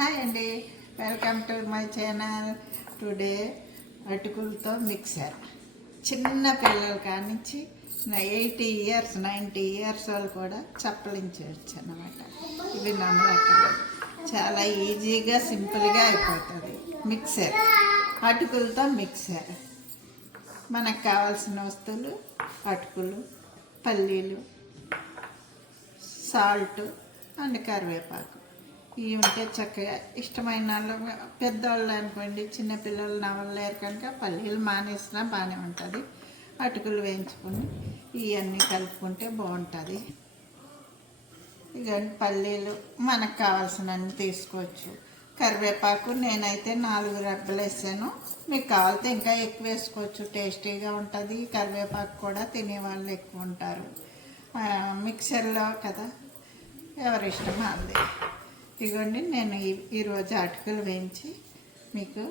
Hi అండి, welcome to my channel. Today అటుకులతో mixer. చిన్న పిల్లల కానించి 80 ఇయర్స్ 90 ఇయర్స్ వాళ్ళు కూడా చప్పలించవచ్చు అన్నమాట. ఇవి నమ్మలక్కర్లేదు, చాలా ఈజీగా సింపుల్గా అయిపోతుంది. మిక్సర్, అటుకులతో మిక్సర్. మనకు కావాల్సిన వస్తువులు అటుకులు, పల్లీలు, సాల్ట్ అండ్ కరివేపాకు. ఇవి ఉంటే చక్కగా ఇష్టమైన పెద్దవాళ్ళు అనుకోండి, చిన్నపిల్లలు నవ్వలేరు కనుక పల్లీలు మానేసినా బాగానే ఉంటుంది. అటుకులు వేయించుకొని ఇవన్నీ కలుపుకుంటే బాగుంటుంది. ఇక పల్లీలు మనకు కావాల్సినన్ని తీసుకోవచ్చు. కరివేపాకు నేనైతే 4 రెబ్బలు వేసాను. మీకు కావాలితే ఇంకా ఎక్కువ వేసుకోవచ్చు, టేస్టీగా ఉంటుంది. కరివేపాకు కూడా తినేవాళ్ళు ఎక్కువ ఉంటారు. మిక్సర్లో కదా, ఎవరి ఇష్టం అది. ఇదిగోండి, నేను ఈరోజు అటుకులు వేయించి మీకు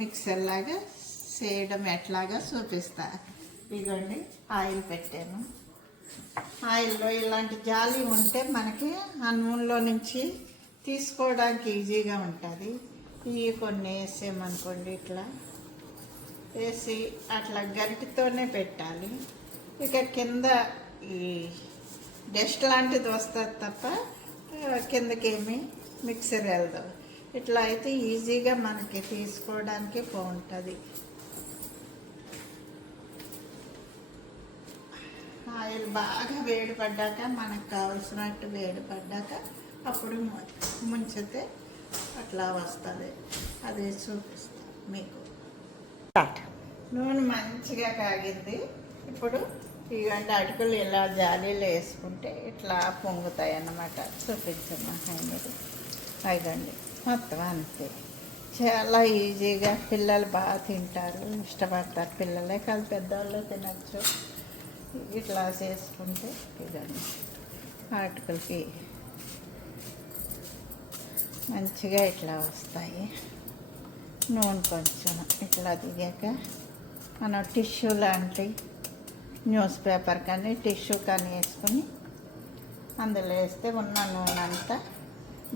మిక్సర్ లాగా చేయడం ఎట్లాగా చూపిస్తా. ఇదిగోండి, ఆయిల్ పెట్టాను. ఆయిల్లో ఇలాంటి జాలి ఉంటే మనకి అన్నంలో నుంచి తీసుకోవడానికి ఈజీగా ఉంటుంది. ఇవి కొన్ని వేసామనుకోండి, ఇట్లా వేసి అట్లా గరిటితోనే పెట్టాలి. ఇక కింద ఈ డస్ట్ లాంటిది వస్తుంది తప్ప కిందకేమి మిక్సర్ వెళ్దాం. ఇట్లా అయితే ఈజీగా మనకి తీసుకోవడానికి బాగుంటుంది. ఆయిల్ బాగా వేడి పడ్డాక, మనకు కావాల్సినట్టు వేడి పడ్డాక అప్పుడు ముంచితే అట్లా వస్తుంది. అది చూపిస్తాను మీకు. నూనె మంచిగా కాగింది. ఇప్పుడు ఇవన్నీ అటుకులు ఇలా జాలీలో వేసుకుంటే ఇట్లా పొంగుతాయి అన్నమాట. చూపించమండి. అదండి, మొత్తం అంతే. చాలా ఈజీగా పిల్లలు బాగా తింటారు, ఇష్టపడతారు. పిల్లలే కాదు, పెద్దవాళ్ళు తినచ్చు. ఇట్లా చేసుకుంటే ఇదండి, అటుకులకి మంచిగా ఇట్లా వస్తాయి. నూనె కొంచెం ఇట్లా దిగాక మనం టిష్యూ లాంటి న్యూస్ పేపర్ కానీ టిష్యూ కానీ వేసుకొని అందులో వేస్తే ఉన్న నూనె అంతా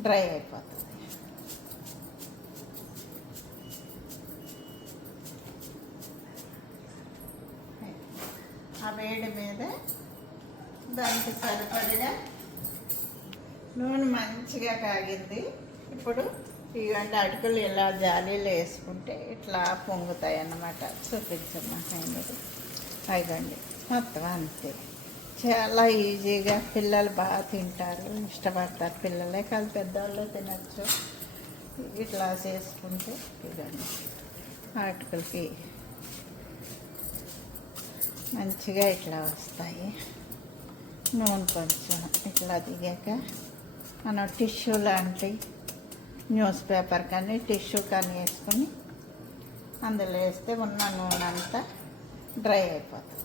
డ్రై అయిపోతుంది. ఆ వేడి మీద దానికి సరిపడిగా నూనె మంచిగా కాగింది. ఇప్పుడు ఇవన్నీ అటుకులు ఇలా జాలీలో వేసుకుంటే ఇట్లా పొంగుతాయి అన్నమాట. చూపించమండి. అదండి, మొత్తం అంతే. చాలా ఈజీగా పిల్లలు బాగా తింటారు, ఇష్టపడతారు. పిల్లలే కాదు, పెద్దవాళ్ళు తినచ్చు. ఇట్లా చేసుకుంటే ఇదండి, అటుకులకి మంచిగా ఇట్లా వస్తాయి. నూనె కొంచెం ఇట్లా దిగాక మనం టిష్యూ లాంటి న్యూస్ పేపర్ కానీ టిష్యూ కానీ వేసుకొని అందులో వేస్తే ఉన్న నూనె అంతా డ్రై అయిపోతుంది.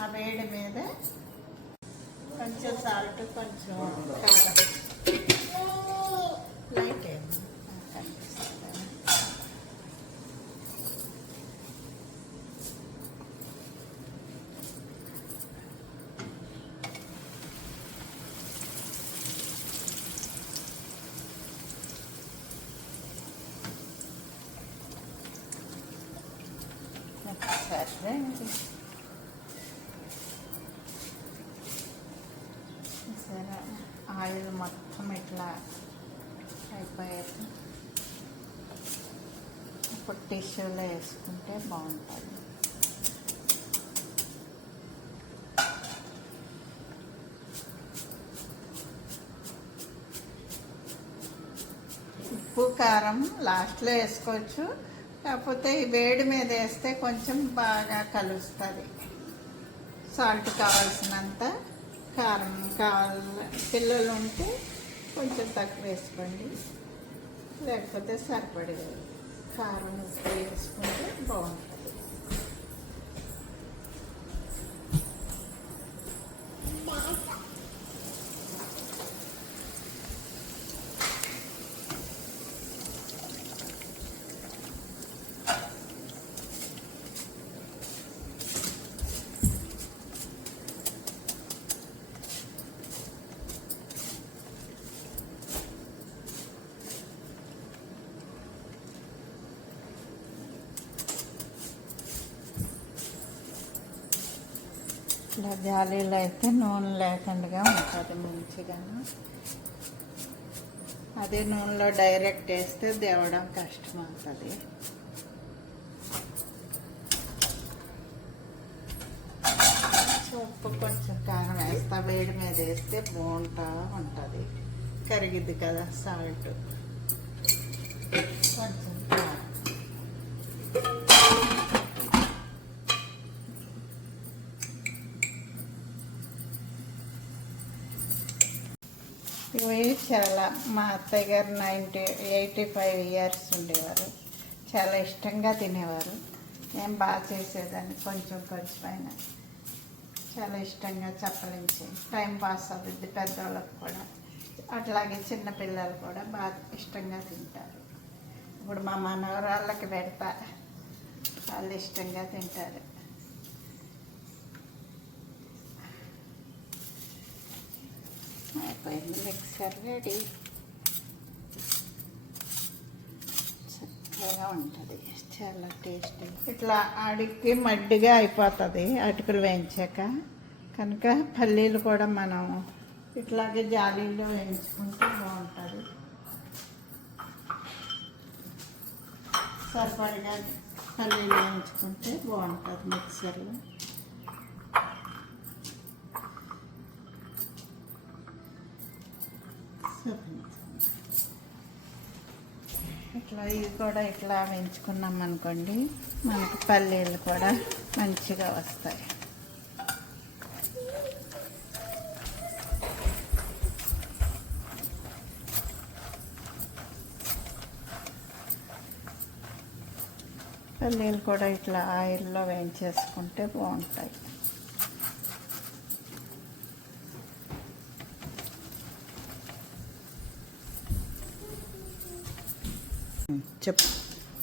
ఆ వేడి మీద కొంచెం సాల్ట్, కొంచెం కారం, లైట్ సరే. సరే, ఆయిల్ మొత్తం ఇట్లా అయిపోయాక ఇప్పుడు టిష్యూలో వేసుకుంటే బాగుంటుంది. ఉప్పు కారం లాస్ట్లో వేసుకోవచ్చు, కాకపోతే ఈ వేడి మీద వేస్తే కొంచెం బాగా కలుస్తుంది. సాల్ట్ కావాల్సినంత, కారం పిల్లలు ఉంటే కొంచెం తక్కువ వేసుకోండి, లేకపోతే సరిపడే కారం ఉప్పు వేసుకుంటే బాగుంటుంది. ఇట్లా జాలీలో అయితే నూనె లేకుండా ఉంటుంది మంచిగా. అదే నూనెలో డైరెక్ట్ వేస్తే దేవడం కష్టం అవుతుంది. ఉప్పు కొంచెం కారం వేస్తా, వేడి మీద వేస్తే బాగుంటా ఉంటుంది, కరిగిద్ది కదా సాల్ట్. కొంచెం కారం, ఇవి చాలా మా అత్తయ్య గారు 85 ఇయర్స్ ఉండేవారు, చాలా ఇష్టంగా తినేవారు. నేను బాగా చేసేదాన్ని, కొంచెం అయినా చాలా ఇష్టంగా చప్పలించి టైం పాస్ అవుతుంది పెద్దవాళ్ళకు కూడా, అట్లాగే చిన్నపిల్లలు కూడా బాగా ఇష్టంగా తింటారు. ఇప్పుడు మా మనవరాళ్ళకి పెడతా, వాళ్ళు ఇష్టంగా తింటారు. అయిపోయింది మిక్సర్ రెడీ, చక్కగా ఉంటుంది, చాలా టేస్టీ. ఇట్లా అడిగి మడ్డిగా అయిపోతుంది అటుకులు వేయించాక. కనుక పల్లీలు కూడా మనం ఇట్లాగే జాలీలో వేయించుకుంటే బాగుంటుంది. సరిపడగా పల్లీలు వేయించుకుంటే బాగుంటుంది మిక్సర్లో. ఇట్లా ఇవి కూడా ఇట్లా వేయించుకున్నాం అనుకోండి, మనకు పల్లీలు కూడా మంచిగా వస్తాయి. పల్లీలు కూడా ఇట్లా ఆయిల్లో వేయించేసుకుంటే బాగుంటాయి.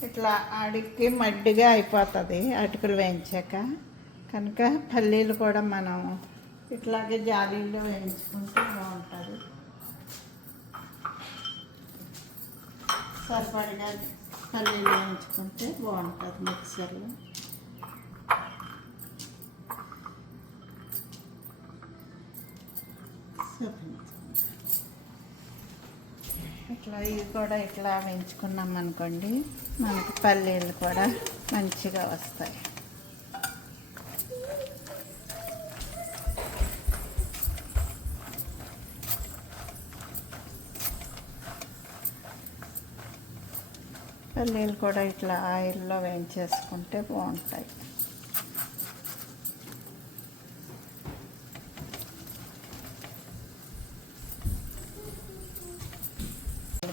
ఇట్లా అడిగి మడ్డిగా అయిపోతుంది అటుకులు వేయించాక. కనుక పల్లీలు కూడా మనం ఇట్లాగే జాలీలో వేయించుకుంటే బాగుంటుంది. సరిపడగా పల్లీలు వేయించుకుంటే బాగుంటుంది మిక్సర్లో. ఇట్లా ఇవి కూడా ఇట్లా వేయించుకున్నాం అనుకోండి, మనకు పల్లీలు కూడా మంచిగా వస్తాయి. పల్లీలు కూడా ఇట్లా ఆయిల్లో వేయించేసుకుంటే బాగుంటాయి.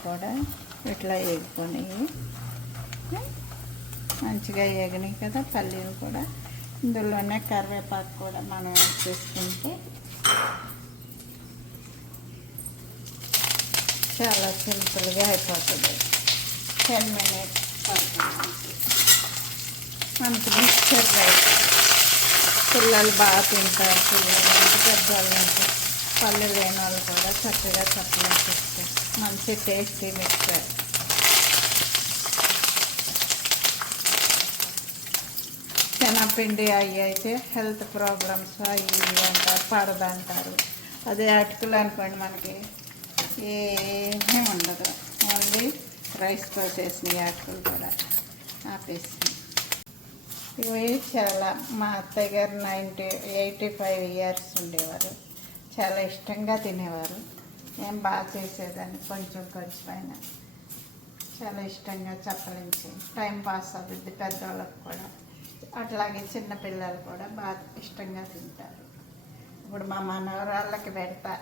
కూడా ఇట్లా వేగుకొని మంచిగా వేగినాయి కదా పల్లీలు కూడా. ఇందులోనే కరివేపాకు కూడా మనం వేసేసుకుంటే చాలా సింపుల్గా అయిపోతుంది. 10 minutes పడుతుంది. మనకి మిక్చర్ రైస్ పిల్లలు బాగా తింటారు, పిల్లలు పెద్దవాళ్ళు అంటే పళ్ళు లేని వాళ్ళు కూడా చక్కగా చప్పలేస్తారు. మంచి టేస్టీ మిక్చర్. శనగపిండి అవి అయితే హెల్త్ ప్రాబ్లమ్స్ అవి అంటారు, పడదంటారు. అదే అటుకులు అనుకోండి మనకి ఏమీ ఉండదు, ఓన్లీ రైస్తో చేసిన అటుకులు కూడా ఆపేసి. ఇవి చాలా మా అత్తయ్య గారు 85 ఇయర్స్ ఉండేవారు, చాలా ఇష్టంగా తినేవారు. నేను బాగా చేసేదాన్ని, కొంచెం అయినా చాలా ఇష్టంగా చప్పలించి టైం పాస్ అవుతుంది పెద్దవాళ్ళకు కూడా, అట్లాగే చిన్నపిల్లలు కూడా బాగా ఇష్టంగా తింటారు. ఇప్పుడు మా మనవరాళ్ళకి పెడతా,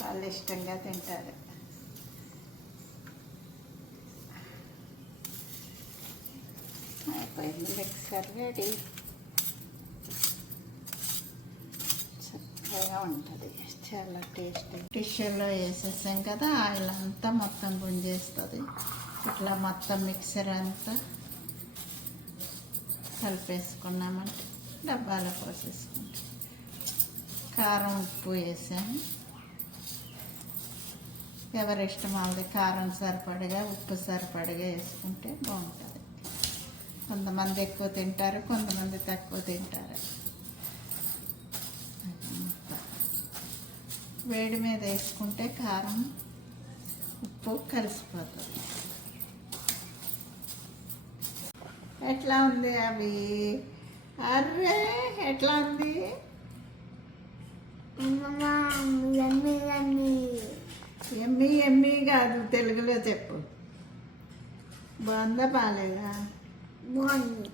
వాళ్ళు ఇష్టంగా తింటారు. అయిపోయింది మిక్సర్ రెడీ, చక్కగా ఉంటుంది, చాలా టేస్టీ. టిష్యూలో వేసేసాం కదా, ఆయిల్ అంతా మొత్తం గుంజేస్తుంది. ఇట్లా మొత్తం మిక్సర్ అంతా కలిపేసుకున్నామంటే డబ్బాలో పోసేసుకుంటాం. కారం ఉప్పు వేసాము, ఎవరి ఇష్టం వాళ్ళది. కారం సరిపడగా ఉప్పు సరిపడగా వేసుకుంటే బాగుంటుంది. కొంతమంది ఎక్కువ తింటారు, కొంతమంది తక్కువ తింటారు. వేడి మీద వేసుకుంటే కారం ఉప్పు కలిసిపోతుంది. ఎట్లా ఉంది అవి? అర్రే ఎట్లా ఉంది? ఎమ్మి ఎమ్మి కాదు, తెలుగులో చెప్పు. బాగుందా బాగాలేదా? బాగుంది.